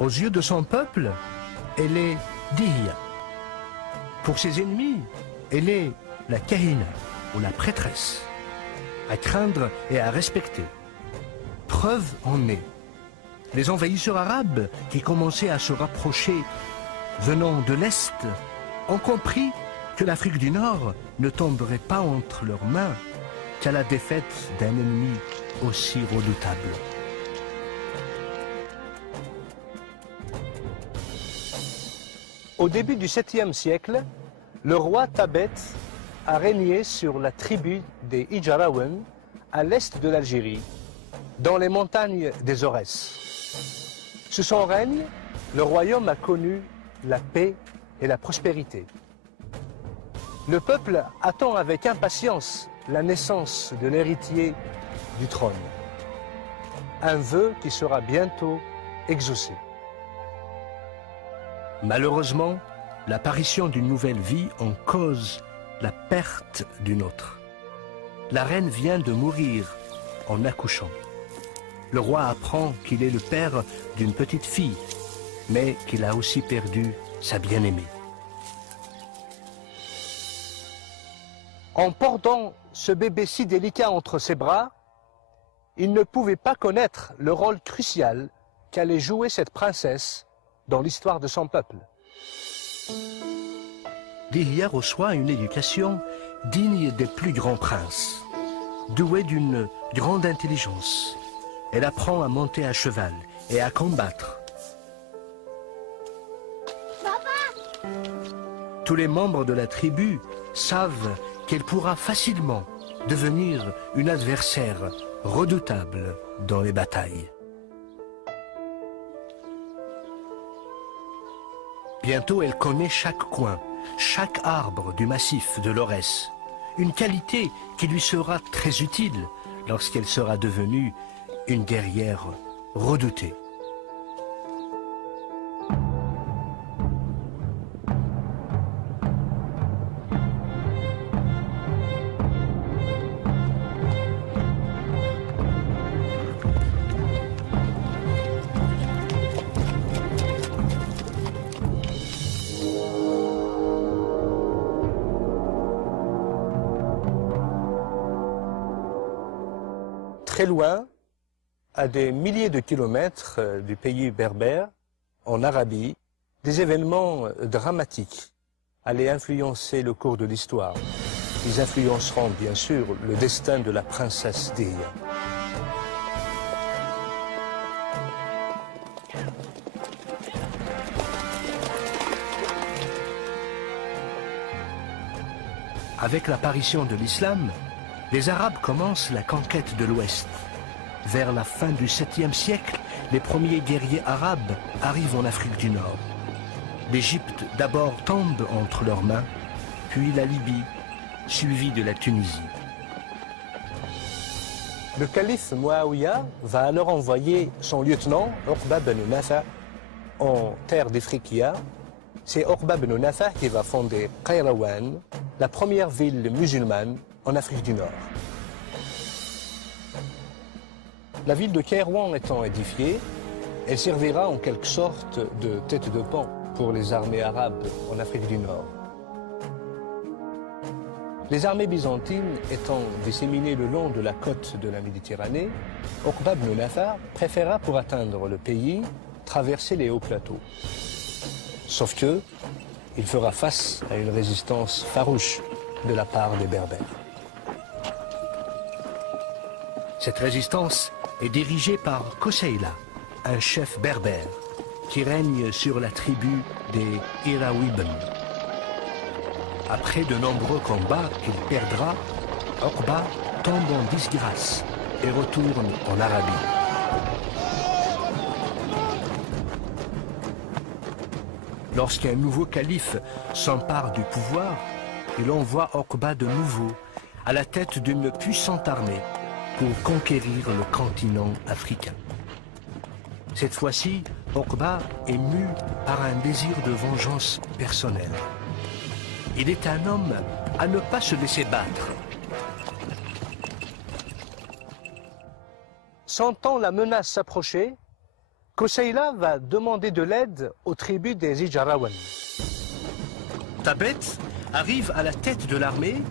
Aux yeux de son peuple, elle est Dihya. Pour ses ennemis, elle est la Kahina, ou la prêtresse, à craindre et à respecter. Preuve en est, les envahisseurs arabes qui commençaient à se rapprocher venant de l'Est ont compris que l'Afrique du Nord ne tomberait pas entre leurs mains qu'à la défaite d'un ennemi aussi redoutable. Au début du 7e siècle, le roi Tabet a régné sur la tribu des Ijarawen à l'est de l'Algérie, dans les montagnes des Aurès. Sous son règne, le royaume a connu la paix et la prospérité. Le peuple attend avec impatience la naissance de l'héritier du trône. Un vœu qui sera bientôt exaucé. Malheureusement, l'apparition d'une nouvelle vie en cause la perte d'une autre. La reine vient de mourir en accouchant. Le roi apprend qu'il est le père d'une petite fille, mais qu'il a aussi perdu sa bien-aimée. En portant ce bébé si délicat entre ses bras, il ne pouvait pas connaître le rôle crucial qu'allait jouer cette princesse dans l'histoire de son peuple. Dihya reçoit une éducation digne des plus grands princes. Douée d'une grande intelligence, elle apprend à monter à cheval et à combattre. Papa! Tous les membres de la tribu savent qu'elle pourra facilement devenir une adversaire redoutable dans les batailles. Bientôt, elle connaît chaque coin, chaque arbre du massif de l'Aurès. Une qualité qui lui sera très utile lorsqu'elle sera devenue une guerrière redoutée. Très loin, à des milliers de kilomètres du pays berbère, en Arabie, des événements dramatiques allaient influencer le cours de l'histoire. Ils influenceront bien sûr le destin de la princesse Dihya. Avec l'apparition de l'islam, les Arabes commencent la conquête de l'Ouest. Vers la fin du 7e siècle, les premiers guerriers arabes arrivent en Afrique du Nord. L'Égypte d'abord tombe entre leurs mains, puis la Libye, suivie de la Tunisie. Le calife Muawiyah va alors envoyer son lieutenant, Uqba ibn Nafa', en terre d'Ifriqiya. C'est Uqba ibn Nafa' qui va fonder Qayrawan, la première ville musulmane en Afrique du Nord. La ville de Kairouan étant édifiée, elle servira en quelque sorte de tête de pont pour les armées arabes en Afrique du Nord. Les armées byzantines étant disséminées le long de la côte de la Méditerranée, Uqba ibn Nafa' préféra pour atteindre le pays traverser les hauts plateaux. Sauf que il fera face à une résistance farouche de la part des Berbères. Cette résistance est dirigée par Koseila, un chef berbère, qui règne sur la tribu des Iraouibn. Après de nombreux combats qu'il perdra, Uqba tombe en disgrâce et retourne en Arabie. Lorsqu'un nouveau calife s'empare du pouvoir, il envoie Uqba de nouveau à la tête d'une puissante armée pour conquérir le continent africain. Cette fois-ci, Uqba est mu par un désir de vengeance personnelle. Il est un homme à ne pas se laisser battre. Sentant la menace s'approcher, Koseila va demander de l'aide aux tribus des Ijarawan. Tabet arrive à la tête de l'armée,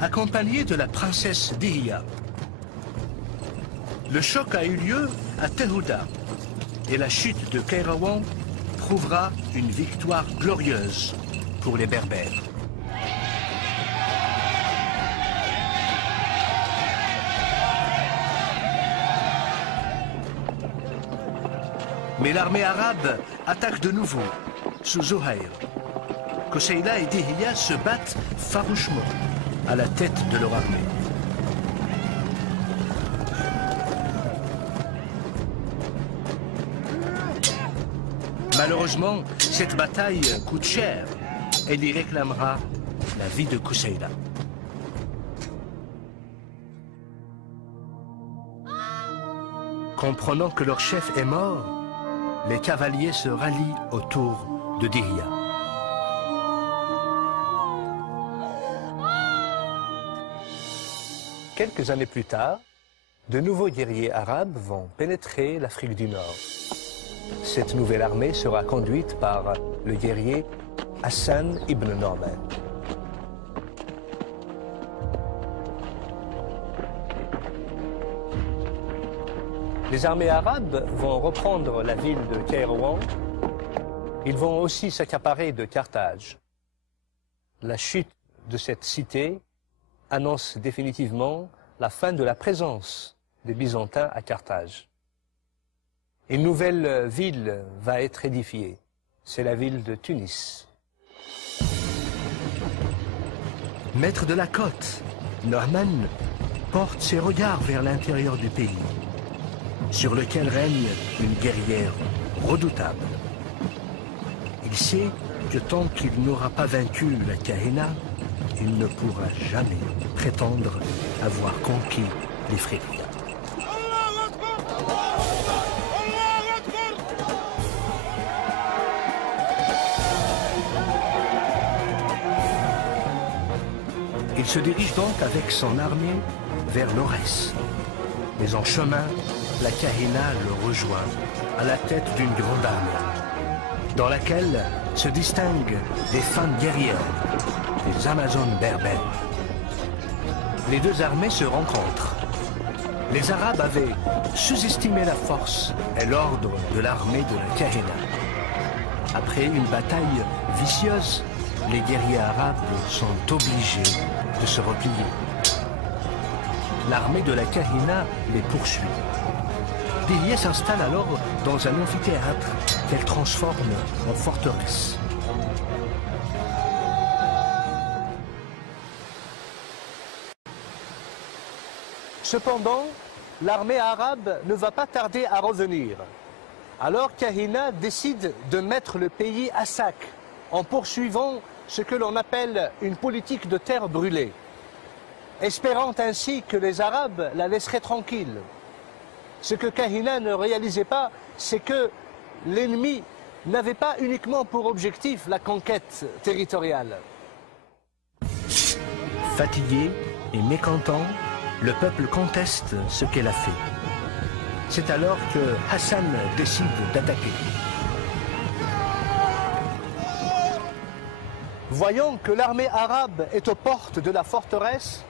accompagné de la princesse Dihya. Le choc a eu lieu à Tehouda et la chute de Kairouan prouvera une victoire glorieuse pour les Berbères. Mais l'armée arabe attaque de nouveau, sous Zuhair. Koseila et Dihya se battent farouchement à la tête de leur armée. Malheureusement, cette bataille coûte cher. Elle y réclamera la vie de Koseila. Comprenant que leur chef est mort, les cavaliers se rallient autour de Dihya. Quelques années plus tard, de nouveaux guerriers arabes vont pénétrer l'Afrique du Nord. Cette nouvelle armée sera conduite par le guerrier Hassan ibn Norman. Les armées arabes vont reprendre la ville de Kairouan. Ils vont aussi s'accaparer de Carthage. La chute de cette cité annonce définitivement la fin de la présence des Byzantins à Carthage. Une nouvelle ville va être édifiée. C'est la ville de Tunis. Maître de la côte, Norman porte ses regards vers l'intérieur du pays, sur lequel règne une guerrière redoutable. Il sait que tant qu'il n'aura pas vaincu la Kahina, il ne pourra jamais prétendre avoir conquis les Phrygiens. Il se dirige donc avec son armée vers l'Aurès. Mais en chemin, la Kahina le rejoint à la tête d'une grande armée, dans laquelle se distinguent des femmes guerrières, les Amazones berbères. Les deux armées se rencontrent. Les Arabes avaient sous-estimé la force et l'ordre de l'armée de la Kahina. Après une bataille vicieuse, les guerriers arabes sont obligés de se replier. L'armée de la Kahina les poursuit. Dihya s'installe alors dans un amphithéâtre qu'elle transforme en forteresse. Cependant, l'armée arabe ne va pas tarder à revenir. Alors Kahina décide de mettre le pays à sac en poursuivant ce que l'on appelle une politique de terre brûlée, espérant ainsi que les Arabes la laisseraient tranquille. Ce que Kahina ne réalisait pas, c'est que l'ennemi n'avait pas uniquement pour objectif la conquête territoriale. Fatigué et mécontent, le peuple conteste ce qu'elle a fait. C'est alors que Hassan décide d'attaquer. Voyant que l'armée arabe est aux portes de la forteresse,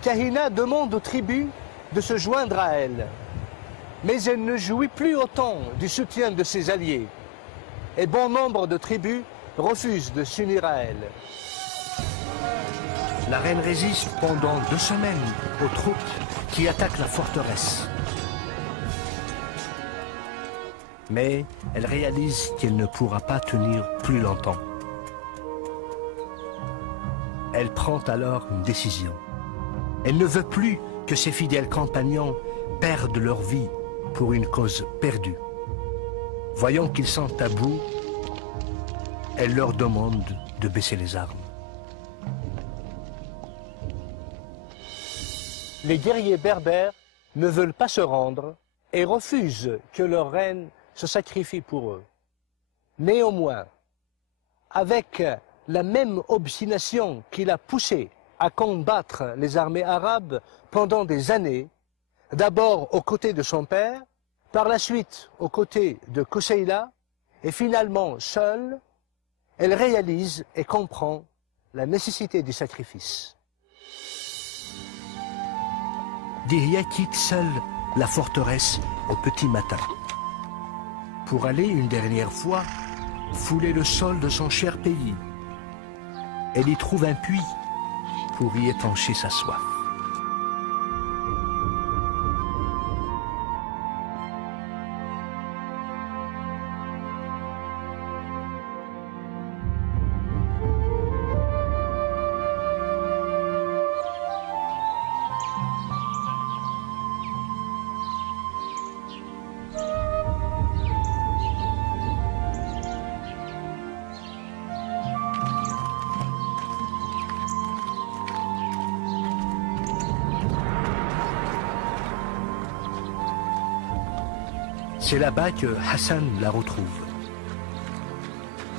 Kahina demande aux tribus de se joindre à elle. Mais elle ne jouit plus autant du soutien de ses alliés. Et bon nombre de tribus refusent de s'unir à elle. La reine résiste pendant 2 semaines aux troupes qui attaquent la forteresse. Mais elle réalise qu'elle ne pourra pas tenir plus longtemps. Elle prend alors une décision. Elle ne veut plus que ses fidèles compagnons perdent leur vie pour une cause perdue. Voyant qu'ils sont à bout, elle leur demande de baisser les armes. Les guerriers berbères ne veulent pas se rendre et refusent que leur reine se sacrifie pour eux. Néanmoins, avec la même obstination qui l'a poussé à combattre les armées arabes pendant des années, d'abord aux côtés de son père, Par la suite, aux côtés de Kousseïla, et finalement seule, elle réalise et comprend la nécessité du sacrifice. Dihya quitte seule la forteresse au petit matin pour aller une dernière fois fouler le sol de son cher pays. Elle y trouve un puits pour y étancher sa soif. C'est là-bas que Hassan la retrouve.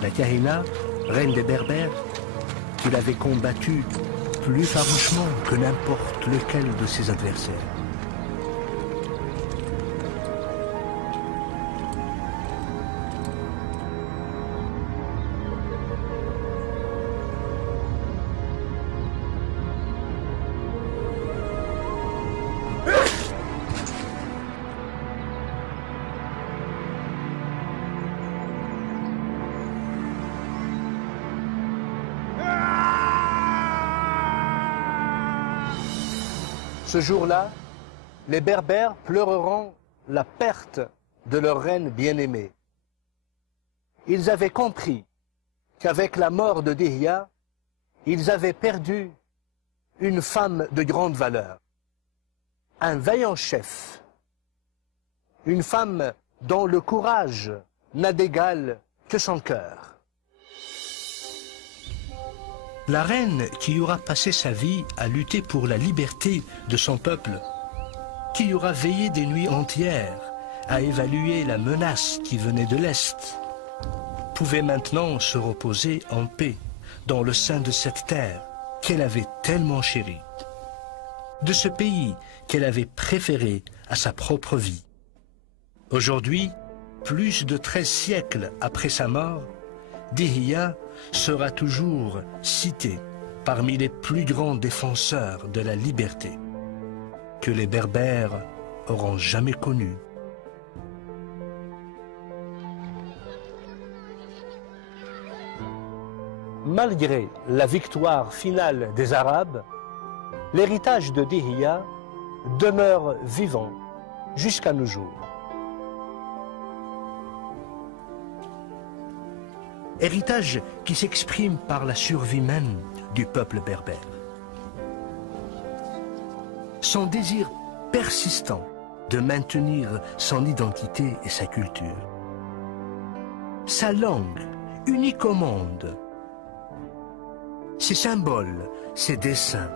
La Kahina, reine des Berbères, qu'il avait combattue plus farouchement que n'importe lequel de ses adversaires. Ce jour-là, les Berbères pleureront la perte de leur reine bien-aimée. Ils avaient compris qu'avec la mort de Dihya, ils avaient perdu une femme de grande valeur, un vaillant chef, une femme dont le courage n'a d'égal que son cœur. La reine qui aura passé sa vie à lutter pour la liberté de son peuple, qui aura veillé des nuits entières à évaluer la menace qui venait de l'Est, pouvait maintenant se reposer en paix dans le sein de cette terre qu'elle avait tellement chérie, de ce pays qu'elle avait préféré à sa propre vie. Aujourd'hui, plus de 13 siècles après sa mort, Dihya sera toujours cité parmi les plus grands défenseurs de la liberté que les Berbères auront jamais connue. Malgré la victoire finale des Arabes, l'héritage de Dihya demeure vivant jusqu'à nos jours. Héritage qui s'exprime par la survie même du peuple berbère. Son désir persistant de maintenir son identité et sa culture. Sa langue, unique au monde. Ses symboles, ses dessins.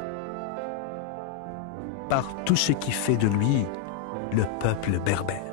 Par tout ce qui fait de lui le peuple berbère.